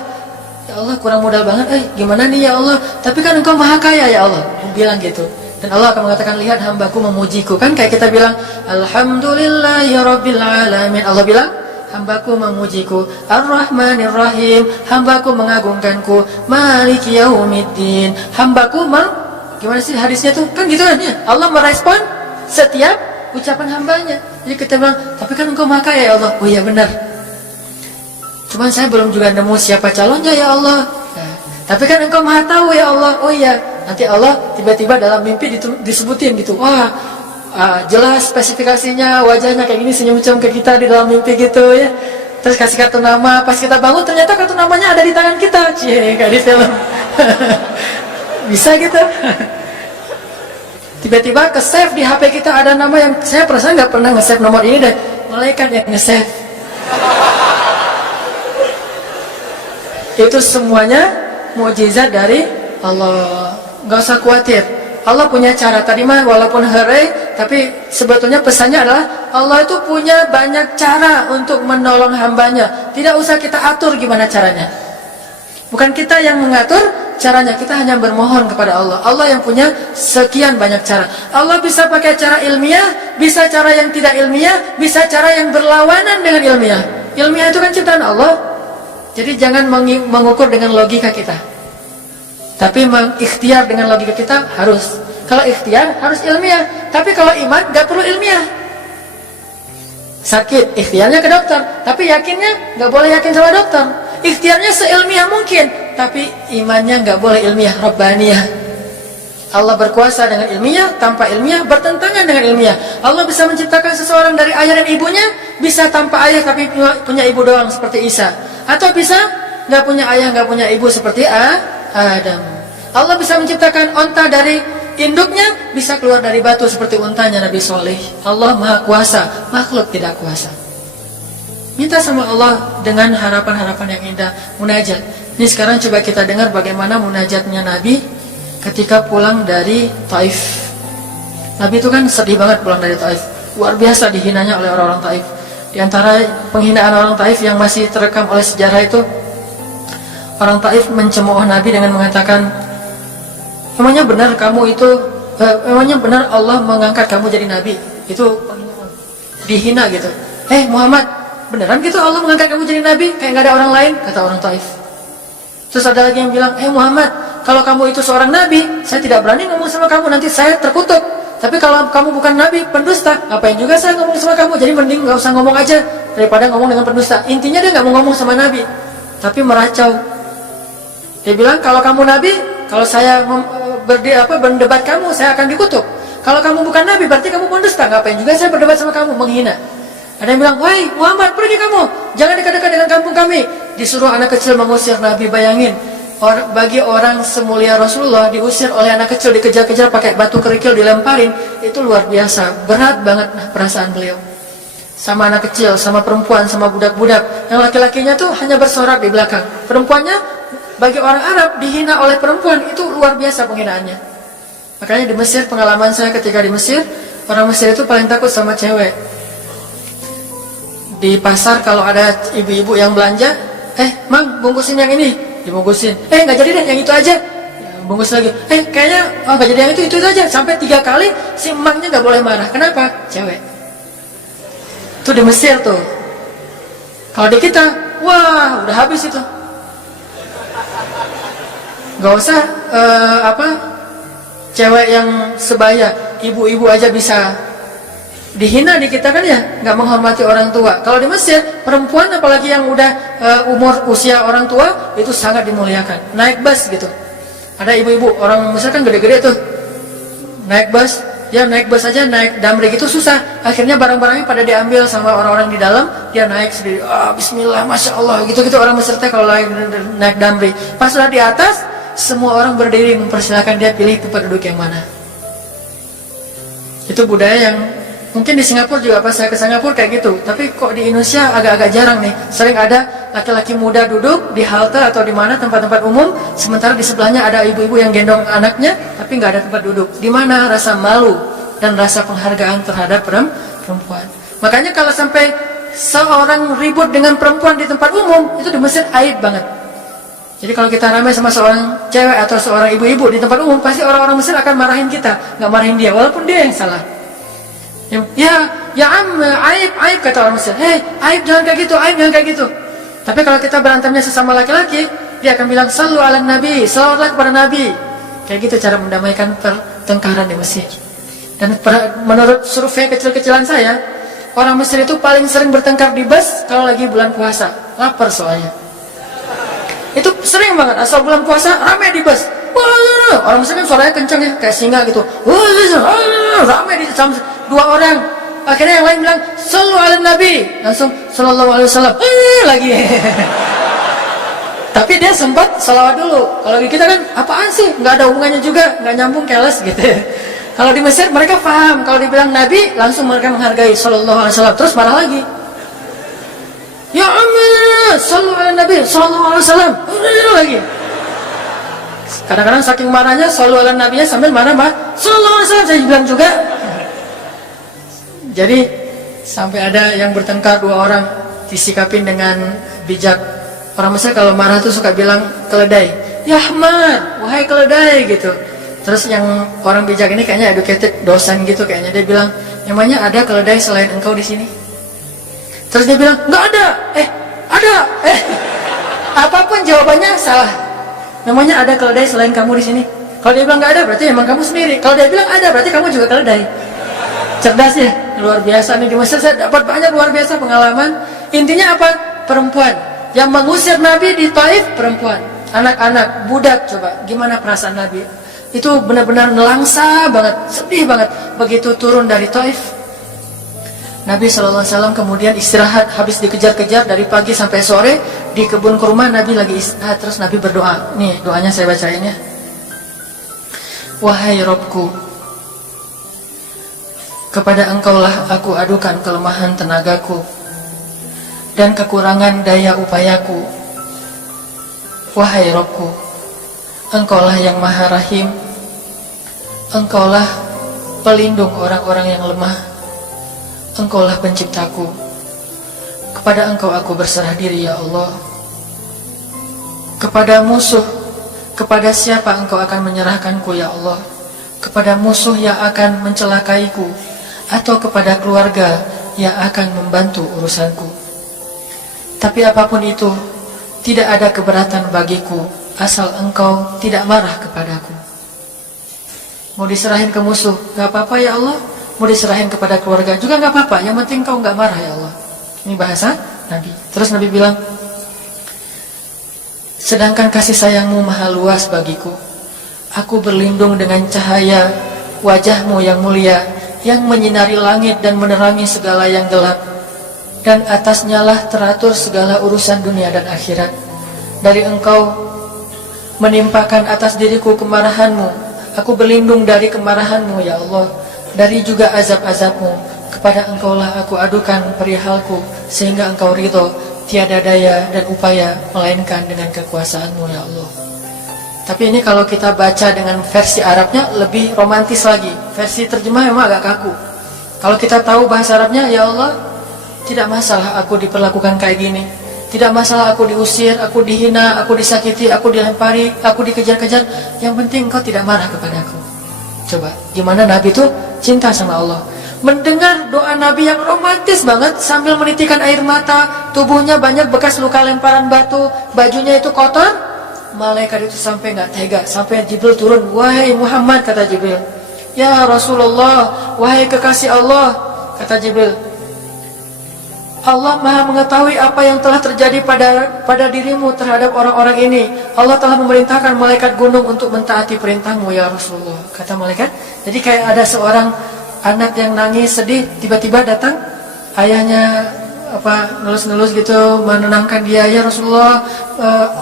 Ya Allah, kurang modal banget, gimana nih ya Allah, tapi kan engkau maha kaya ya Allah, bilang gitu. Dan Allah akan mengatakan, lihat hambaku memujiku. Kan kayak kita bilang, alhamdulillahi rabbil alamin. Allah bilang, hambaku memujiku. Ar-Rahmanir-Rahim, hambaku mengagungkanku. Maliki yaumiddin, hambaku gimana sih hadisnya tuh, kan gitu kan ya. Allah merespon setiap ucapan hambanya. Jadi kita bilang, tapi kan engkau maha kaya ya Allah. Oh iya benar. Cuman saya belum juga nemu siapa calonnya ya Allah. Tapi kan engkau maha tahu ya Allah. Oh iya. Nanti Allah tiba-tiba dalam mimpi disebutin gitu. Wah, jelas spesifikasinya, wajahnya kayak gini, senyum-senyum ke kita di dalam mimpi gitu ya. Terus kasih kartu nama. Pas kita bangun ternyata kartu namanya ada di tangan kita. Cie, kayak di film. Bisa gitu. Tiba-tiba ke-save di HP kita ada nama yang saya perasaan nggak pernah nge-save nomor ini deh. Malaikat yang nge-save. Itu semuanya mukjizat dari Allah. Nggak usah khawatir. Allah punya cara. Tadi mah walaupun herai, tapi sebetulnya pesannya adalah Allah itu punya banyak cara untuk menolong hambanya. Tidak usah kita atur gimana caranya. Bukan kita yang mengatur caranya, kita hanya bermohon kepada Allah. Allah yang punya sekian banyak cara. Allah bisa pakai cara ilmiah, bisa cara yang tidak ilmiah, bisa cara yang berlawanan dengan ilmiah. Ilmiah itu kan ciptaan Allah. Jadi jangan mengukur dengan logika kita, tapi mengikhtiar dengan logika kita harus. Kalau ikhtiar harus ilmiah. Tapi kalau iman gak perlu ilmiah. Sakit, ikhtiarnya ke dokter, tapi yakinnya gak boleh yakin sama dokter. Ikhtiarnya seilmiah mungkin, tapi imannya gak boleh ilmiah, Rabbaniyah. Allah berkuasa dengan ilmiah, tanpa ilmiah bertentangan dengan ilmiah. Allah bisa menciptakan seseorang dari ayah dan ibunya, bisa tanpa ayah tapi punya ibu doang seperti Isa. Atau bisa gak punya ayah, gak punya ibu seperti Adam. Allah bisa menciptakan onta dari induknya, bisa keluar dari batu seperti untanya Nabi Soleh. Allah maha kuasa, makhluk tidak kuasa. Minta sama Allah dengan harapan-harapan yang indah. Munajat. Ini sekarang coba kita dengar bagaimana munajatnya Nabi ketika pulang dari Taif. Nabi itu kan sedih banget pulang dari Taif. Luar biasa dihinanya oleh orang-orang Taif. Di antara penghinaan orang Taif yang masih terekam oleh sejarah itu, orang Taif mencemooh Nabi dengan mengatakan, emangnya benar kamu itu, emangnya benar Allah mengangkat kamu jadi Nabi? Itu dihina gitu. Muhammad, beneran gitu Allah mengangkat kamu jadi Nabi? Kayak gak ada orang lain, kata orang Taif. Terus ada lagi yang bilang, Muhammad, kalau kamu itu seorang Nabi, saya tidak berani ngomong sama kamu, nanti saya terkutuk. Tapi kalau kamu bukan Nabi, pendusta, ngapain juga saya ngomong sama kamu? Jadi mending gak usah ngomong aja daripada ngomong dengan pendusta. Intinya dia gak mau ngomong sama Nabi, tapi meracau. Dia bilang, kalau kamu Nabi, kalau saya berdebat kamu, saya akan dikutuk. Kalau kamu bukan Nabi, berarti kamu pendusta. Ngapain juga saya berdebat sama kamu, menghina. Ada yang bilang, wahai Muhammad, pergi kamu, jangan dekat-dekat dengan kampung kami. Disuruh anak kecil mengusir Nabi. Bayangin, bagi orang semulia Rasulullah diusir oleh anak kecil, dikejar-kejar pakai batu kerikil, dilemparin, itu luar biasa, berat banget perasaan beliau. Sama anak kecil, sama perempuan, sama budak-budak. Yang laki-lakinya tuh hanya bersorak di belakang. Perempuannya, bagi orang Arab, dihina oleh perempuan, itu luar biasa penghinaannya. Makanya di Mesir, pengalaman saya ketika di Mesir, orang Mesir itu paling takut sama cewek. Di pasar kalau ada ibu-ibu yang belanja, Mang, bungkusin yang ini, dibungkusin. Nggak jadi deh, yang itu aja. Bungkus lagi. Kayaknya nggak jadi yang itu aja. Sampai 3 kali, si emangnya nggak boleh marah. Kenapa? Cewek. Itu di Mesir tuh. Kalau di kita, wah, udah habis itu. Gak usah cewek yang sebaya, ibu-ibu aja bisa dihina di kita kan ya, nggak menghormati orang tua. Kalau di Mesir, perempuan apalagi yang udah usia orang tua itu sangat dimuliakan. Naik bus gitu, ada ibu-ibu orang Mesir kan gede-gede tuh, naik bus, dia naik bus aja, naik damri gitu susah. Akhirnya barang-barangnya pada diambil sama orang-orang di dalam, dia naik sendiri. Bismillah, masya Allah, gitu-gitu orang Mesir teh kalau naik damri. Pas sudah di atas, semua orang berdiri mempersilahkan dia pilih tempat duduk yang mana. Itu budaya yang mungkin di Singapura juga pas saya ke Singapura kayak gitu. Tapi kok di Indonesia agak-agak jarang nih. Sering ada laki-laki muda duduk di halte atau di mana tempat-tempat umum, sementara di sebelahnya ada ibu-ibu yang gendong anaknya, tapi nggak ada tempat duduk. Di mana rasa malu dan rasa penghargaan terhadap perempuan. Makanya kalau sampai seorang ribut dengan perempuan di tempat umum, itu di Mesir aib banget. Jadi kalau kita ramai sama seorang cewek atau seorang ibu-ibu di tempat umum, pasti orang-orang Mesir akan marahin kita, nggak marahin dia, walaupun dia yang salah. Aib kata orang Mesir. Aib jangan kayak gitu, aib jangan kayak gitu. Tapi kalau kita berantemnya sesama laki-laki, dia akan bilang sallu ala nabi, salawatlah kepada nabi. Kayak gitu cara mendamaikan pertengkaran di Mesir. Dan menurut survei kecil-kecilan saya, orang Mesir itu paling sering bertengkar di bus kalau lagi bulan puasa, lapar soalnya. Itu sering banget, asal bulan puasa ramai di bus. Orang Mesir kan suaranya kencang ya, kayak singa gitu. Ramai di sama 2 orang. Akhirnya yang lain bilang sallu ala nabi, langsung sallallahu alaihi wasallam lagi. Tapi dia sempat salawat dulu. Kalau di kita kan apaan sih, nggak ada hubungannya juga, nggak nyambung, keles gitu. Kalau di Mesir mereka paham, kalau dibilang nabi langsung mereka menghargai sallallahu alaihi wasallam, terus marah lagi. Ya amma sallu ala nabi sallallahu alaihi wasallam lagi. Kadang-kadang saking marahnya, shollu ala nabinya sambil marah-marah, sallallahu alaihi wasallam, saya bilang juga. Jadi sampai ada yang bertengkar, dua orang disikapin dengan bijak. Orang Mesir kalau marah tuh suka bilang keledai, ya Ahmad, wahai keledai gitu. Terus yang orang bijak ini kayaknya educated, dosen gitu kayaknya, dia bilang, emangnya ada keledai selain engkau di sini? Terus dia bilang, nggak ada. Ada. Apapun jawabannya salah. Namanya ada keledai selain kamu di sini. Kalau dia bilang nggak ada, berarti emang kamu sendiri. Kalau dia bilang ada, berarti kamu juga keledai. Cerdas ya, luar biasa nih di Mesir. Saya dapat banyak luar biasa pengalaman. Intinya apa? Perempuan yang mengusir Nabi di Taif, perempuan, anak-anak, budak. Coba gimana perasaan Nabi? Itu benar-benar nelangsa banget, sedih banget. Begitu turun dari Taif, Nabi SAW kemudian istirahat, habis dikejar-kejar dari pagi sampai sore di kebun kurma. Nabi lagi istirahat, terus Nabi berdoa. Nih doanya saya bacain ya. Wahai Robku, kepada engkaulah aku adukan kelemahan tenagaku dan kekurangan daya upayaku. Wahai Robku, engkaulah yang maha rahim, engkaulah pelindung orang-orang yang lemah, engkaulah penciptaku. Kepada engkau aku berserah diri ya Allah. Kepada musuh, kepada siapa engkau akan menyerahkanku ya Allah? Kepada musuh yang akan mencelakaiku, atau kepada keluarga yang akan membantu urusanku? Tapi apapun itu, tidak ada keberatan bagiku asal engkau tidak marah kepadaku. Mau diserahin ke musuh, gak apa-apa ya Allah. Mau diserahin kepada keluarga juga gak apa-apa, yang penting kau gak marah ya Allah. Ini bahasa Nabi. Terus Nabi bilang, sedangkan kasih sayangmu maha luas bagiku, aku berlindung dengan cahaya wajahmu yang mulia, yang menyinari langit dan menerangi segala yang gelap, dan atasnya lah teratur segala urusan dunia dan akhirat. Dari engkau menimpakan atas diriku kemarahanmu, aku berlindung dari kemarahanmu ya Allah, dari juga azab-azabmu. Kepada engkaulah aku adukan perihalku, sehingga engkau ridho, tiada daya dan upaya melainkan dengan kekuasaanmu ya Allah. Tapi ini kalau kita baca dengan versi Arabnya lebih romantis lagi. Versi terjemah memang agak kaku. Kalau kita tahu bahasa Arabnya, ya Allah, tidak masalah aku diperlakukan kayak gini, tidak masalah aku diusir, aku dihina, aku disakiti, aku dilempari, aku dikejar-kejar, yang penting engkau tidak marah kepadaku. Coba, gimana Nabi itu cinta sama Allah. Mendengar doa Nabi yang romantis banget, sambil menitikan air mata, tubuhnya banyak bekas luka lemparan batu, bajunya itu kotor, malaikat itu sampai gak tega, sampai Jibril turun. Wahai Muhammad, kata Jibril. Ya Rasulullah, wahai kekasih Allah, kata Jibril, Allah maha mengetahui apa yang telah terjadi pada dirimu terhadap orang-orang ini. Allah telah memerintahkan malaikat gunung untuk mentaati perintahmu ya Rasulullah, kata malaikat. Jadi kayak ada seorang anak yang nangis sedih, tiba-tiba datang ayahnya ngelus-ngelus gitu, menenangkan dia. Ya Rasulullah,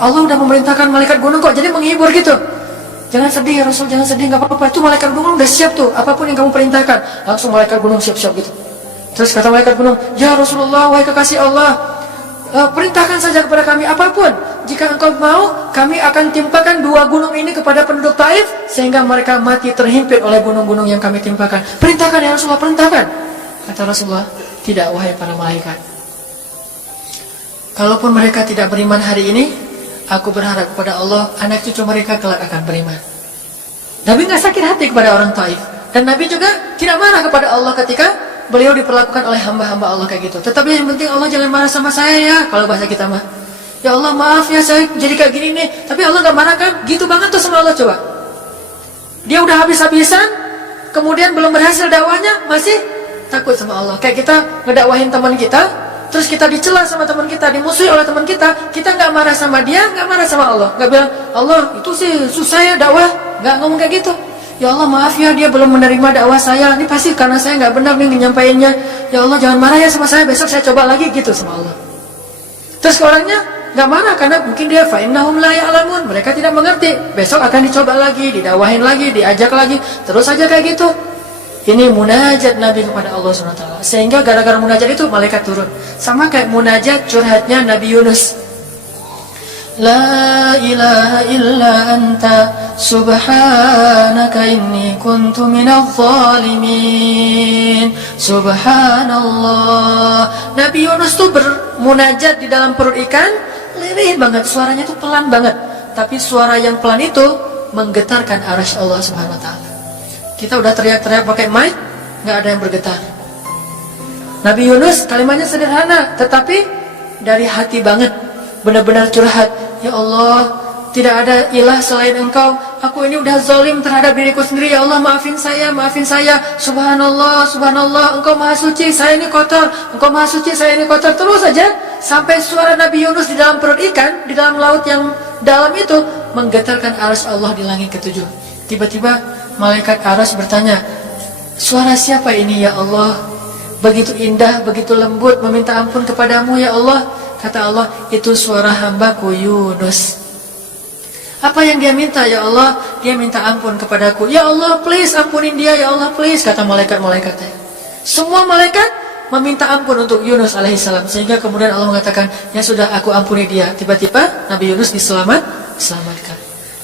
Allah udah memerintahkan malaikat gunung kok, jadi menghibur gitu. Jangan sedih ya Rasul, jangan sedih, gak apa-apa, itu malaikat gunung udah siap tuh, apapun yang kamu perintahkan. Langsung malaikat gunung siap-siap gitu. Terus kata malaikat gunung, ya Rasulullah, wahai kekasih Allah, perintahkan saja kepada kami apapun. Jika engkau mau, kami akan timpakan dua gunung ini kepada penduduk Taif, sehingga mereka mati terhimpit oleh gunung-gunung yang kami timpakan. Perintahkan ya Rasulullah, perintahkan. Kata Rasulullah, tidak wahai para malaikat. Kalaupun mereka tidak beriman hari ini, aku berharap kepada Allah, anak cucu mereka kelak akan beriman. Nabi gak sakit hati kepada orang Taif. Dan Nabi juga tidak marah kepada Allah ketika beliau diperlakukan oleh hamba-hamba Allah kayak gitu. Tetapi yang penting Allah jangan marah sama saya ya. Kalau bahasa kita mah, ya Allah maaf ya saya jadi kayak gini nih. Tapi Allah gak marah kan? Gitu banget tuh sama Allah. Coba, dia udah habis-habisan, kemudian belum berhasil dakwahnya, masih takut sama Allah. Kayak kita ngedakwahin teman kita, terus kita dicela sama teman kita, dimusuhi oleh teman kita gak marah sama dia, gak marah sama Allah, gak bilang Allah itu sih susah ya dakwah, gak ngomong kayak gitu. Ya Allah maaf ya dia belum menerima dakwah saya, ini pasti karena saya gak benar nih menyampaikannya. Ya Allah jangan marah ya sama saya, besok saya coba lagi gitu sama Allah. Terus orangnya gak marah karena mungkin dia fa'innahum la ya'lamun, mereka tidak mengerti, besok akan dicoba lagi, didakwahin lagi, diajak lagi, terus aja kayak gitu. Ini munajat Nabi kepada Allah SWT. Sehingga gara-gara munajat itu malaikat turun. Sama kayak munajat curhatnya Nabi Yunus. La ilaha illa anta subhanaka inni kuntu minadh zalimin. Subhanallah. Nabi Yunus tuh bermunajat di dalam perut ikan, lirih banget, suaranya tuh pelan banget. Tapi suara yang pelan itu menggetarkan arasy Allah Subhanahu wa taala. Kita udah teriak-teriak pakai mic, nggak ada yang bergetar. Nabi Yunus kalimatnya sederhana, tetapi dari hati banget, benar-benar curhat. Ya Allah, tidak ada ilah selain Engkau. Aku ini udah zalim terhadap diriku sendiri. Ya Allah, maafin saya, maafin saya. Subhanallah, subhanallah, Engkau maha suci, saya ini kotor. Engkau maha suci, saya ini kotor. Terus saja sampai suara Nabi Yunus di dalam perut ikan, di dalam laut yang dalam itu menggetarkan arasy Allah di langit ketujuh. Tiba-tiba malaikat arasy bertanya, suara siapa ini ya Allah? Begitu indah, begitu lembut, meminta ampun kepadamu ya Allah. Kata Allah, itu suara hambaku Yunus. Apa yang dia minta ya Allah? Dia minta ampun kepadaku. Ya Allah, please ampunin dia ya Allah, please. Kata malaikat-malaikatnya. Semua malaikat meminta ampun untuk Yunus alaihissalam. Sehingga kemudian Allah mengatakan, ya sudah, aku ampuni dia. Tiba-tiba Nabi Yunus diselamatkan.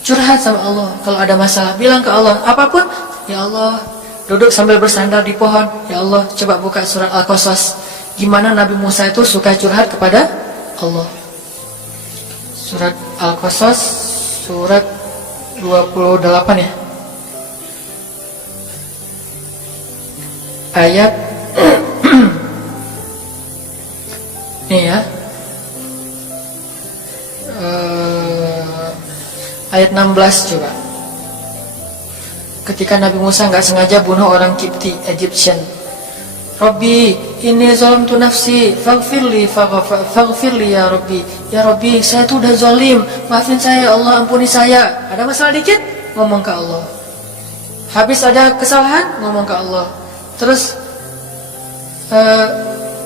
Curhat sama Allah. Kalau ada masalah, bilang ke Allah, apapun, ya Allah. Duduk sambil bersandar di pohon, ya Allah, coba buka surat Al-Qasas. Gimana Nabi Musa itu suka curhat kepada Allah. Surat Al-Qasas, surat 28 ya. Ayat ini ya. Ayat 16 coba. Ketika Nabi Musa nggak sengaja bunuh orang Kipti, Egyptian. Rabbi, inni zalamtu nafsi, faghfirli ya Rabbi. Ya Rabbi, saya tuh udah zalim, maafin saya ya Allah, ampuni saya. Ada masalah dikit, ngomong ke Allah. Habis ada kesalahan, ngomong ke Allah. Terus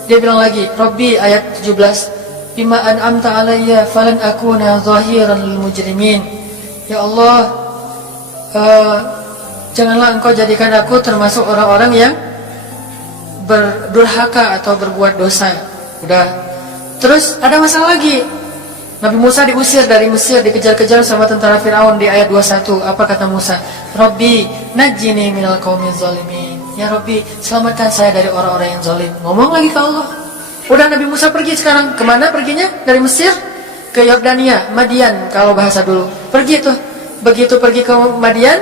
dia bilang lagi, Rabbi, ayat 17, bima an'amta alayya falan akuna zahiran lil mujrimin. Ya Allah, janganlah Engkau jadikan aku termasuk orang-orang yang berdurhaka atau berbuat dosa. Udah. Terus ada masalah lagi. Nabi Musa diusir dari Mesir, dikejar-kejar sama tentara Firaun di ayat 21. Apa kata Musa? Rabbi, najjini minal qaumiz zalimin. Ya Rabbi, selamatkan saya dari orang-orang yang zalim. Ngomong lagi ke Allah. Udah, Nabi Musa pergi sekarang. Kemana perginya? Dari Mesir ke Yordania, Madian kalau bahasa dulu. Pergi tuh. Begitu pergi ke Madian,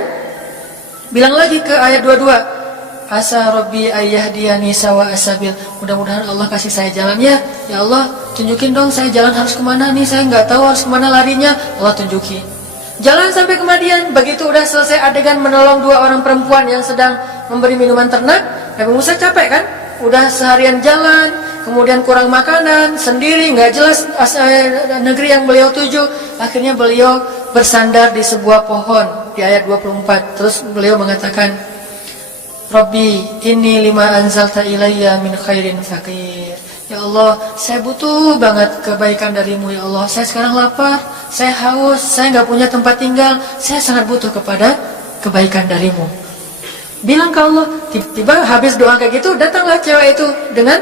bilang lagi ke ayat 22. Asa Rabbi ayyahdiyani sawa asabil. Mudah-mudahan Allah kasih saya jalan ya. Ya Allah, tunjukin dong saya jalan harus kemana nih. Saya nggak tahu harus kemana larinya. Allah tunjukin. Jalan sampai ke Madian. Begitu udah selesai adegan menolong dua orang perempuan yang sedang memberi minuman ternak, Nabi Musa capek kan? Udah seharian jalan, kemudian kurang makanan, sendiri, nggak jelas negeri yang beliau tuju. Akhirnya beliau bersandar di sebuah pohon di ayat 24. Terus beliau mengatakan, Rabbi, inni lima anzalta ilayya min khairin faqir. Ya Allah, saya butuh banget kebaikan darimu ya Allah. Saya sekarang lapar, saya haus, saya nggak punya tempat tinggal. Saya sangat butuh kepada kebaikan darimu. Bilang ke Allah. Tiba-tiba habis doa kayak gitu, datanglah cewek itu dengan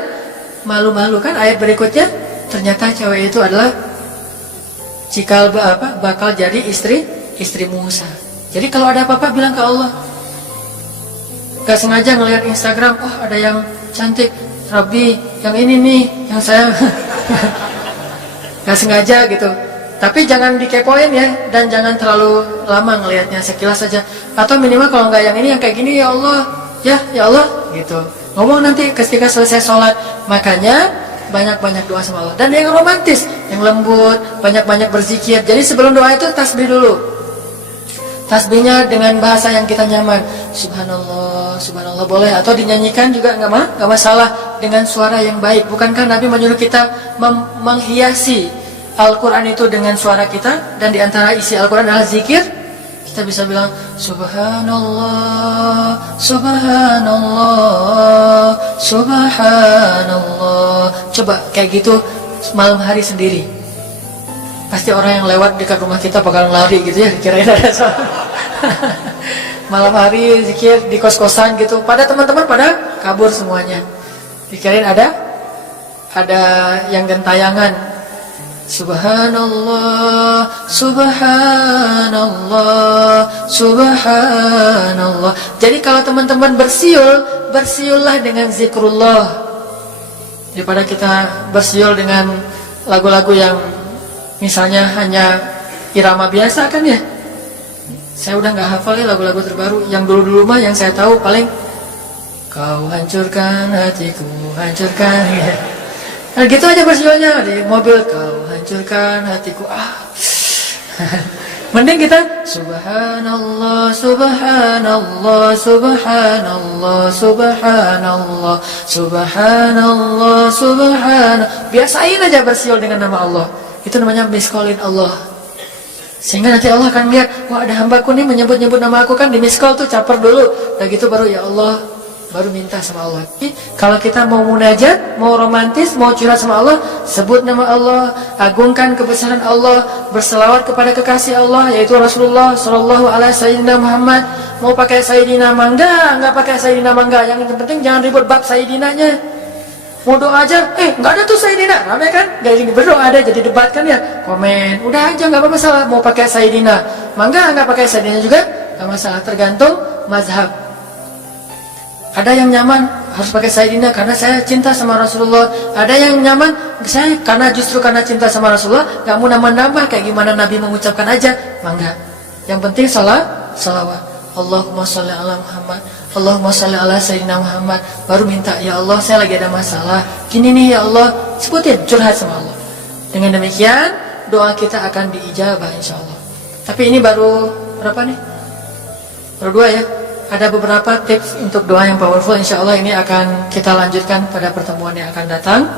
malu-malu kan. Ayat berikutnya, ternyata cewek itu adalah bakal jadi istri Musa. Jadi kalau ada apa-apa bilang ke Allah. Gak sengaja ngelihat Instagram, oh ada yang cantik, Rabbi, yang ini nih, yang saya gak sengaja gitu. Tapi jangan dikepoin ya, dan jangan terlalu lama ngelihatnya, sekilas saja. Atau minimal kalau nggak yang ini, yang kayak gini, ya Allah, ya Allah, gitu. Ngomong nanti ketika selesai sholat. Makanya banyak-banyak doa sama Allah. Dan yang romantis, yang lembut, banyak-banyak berzikir. Jadi sebelum doa itu tasbih dulu. Tasbihnya dengan bahasa yang kita nyaman. Subhanallah, subhanallah boleh. Atau dinyanyikan juga nggak masalah dengan suara yang baik. Bukankah Nabi menyuruh kita menghiasi Al-Quran itu dengan suara kita? Dan diantara isi Al-Quran adalah zikir. Kita bisa bilang Subhanallah, Subhanallah, Subhanallah. Coba kayak gitu malam hari sendiri. Pasti orang yang lewat dekat rumah kita bakalan lari gitu ya, kirain ada salah. Malam hari zikir di kos-kosan gitu, pada teman-teman pada kabur semuanya. Dikirain ada yang gentayangan Subhanallah, subhanallah, subhanallah. Jadi kalau teman-teman bersiul, bersiullah dengan zikrullah, daripada kita bersiul dengan lagu-lagu yang misalnya hanya irama biasa kan ya. Saya udah nggak hafal ya lagu-lagu terbaru. Yang dulu-dulu mah yang saya tahu paling kau hancurkan hatiku, hancurkan ya. Nah gitu aja bersiulnya di mobil, kau hancurkan hatiku. Mending kita subhanallah, subhanallah, subhanallah, subhanallah, subhanallah, subhanallah. Biasain aja bersiul dengan nama Allah. Itu namanya miskolin Allah. Sehingga nanti Allah akan lihat, wah ada hambaku nih menyebut-nyebut nama aku, kan di miskol tuh caper dulu. Dan gitu baru ya Allah, baru minta sama Allah. Kalau kita mau munajat, mau romantis, mau curhat sama Allah, sebut nama Allah, agungkan kebesaran Allah, berselawat kepada kekasih Allah, yaitu Rasulullah Sallallahu Alaihi Sayyidina Muhammad. Mau pakai Sayyidina mangga, nggak pakai Sayyidina mangga, yang penting jangan ribut bab Sayyidinanya. Mau doa aja, nggak ada tuh Sayyidina, ramai kan? Gak jadi berdoa ada, jadi debat kan ya, komen, udah aja nggak apa masalah. Mau pakai Sayyidina mangga, nggak pakai Sayyidina juga nggak masalah, tergantung mazhab. Ada yang nyaman harus pakai Sayyidina karena saya cinta sama Rasulullah. Ada yang nyaman saya justru karena cinta sama Rasulullah, gak mau nambah-nambah kayak gimana Nabi mengucapkan aja, mangga. Yang penting salawat. Allahumma sholli ala Muhammad, Allahumma sholli ala Sayyidina Muhammad. Baru minta, ya Allah saya lagi ada masalah gini nih ya Allah, sebutin, curhat sama Allah. Dengan demikian doa kita akan diijabah insya Allah. Tapi ini baru berapa nih? Baru 2 ya. Ada beberapa tips untuk doa yang powerful, insya Allah ini akan kita lanjutkan pada pertemuan yang akan datang.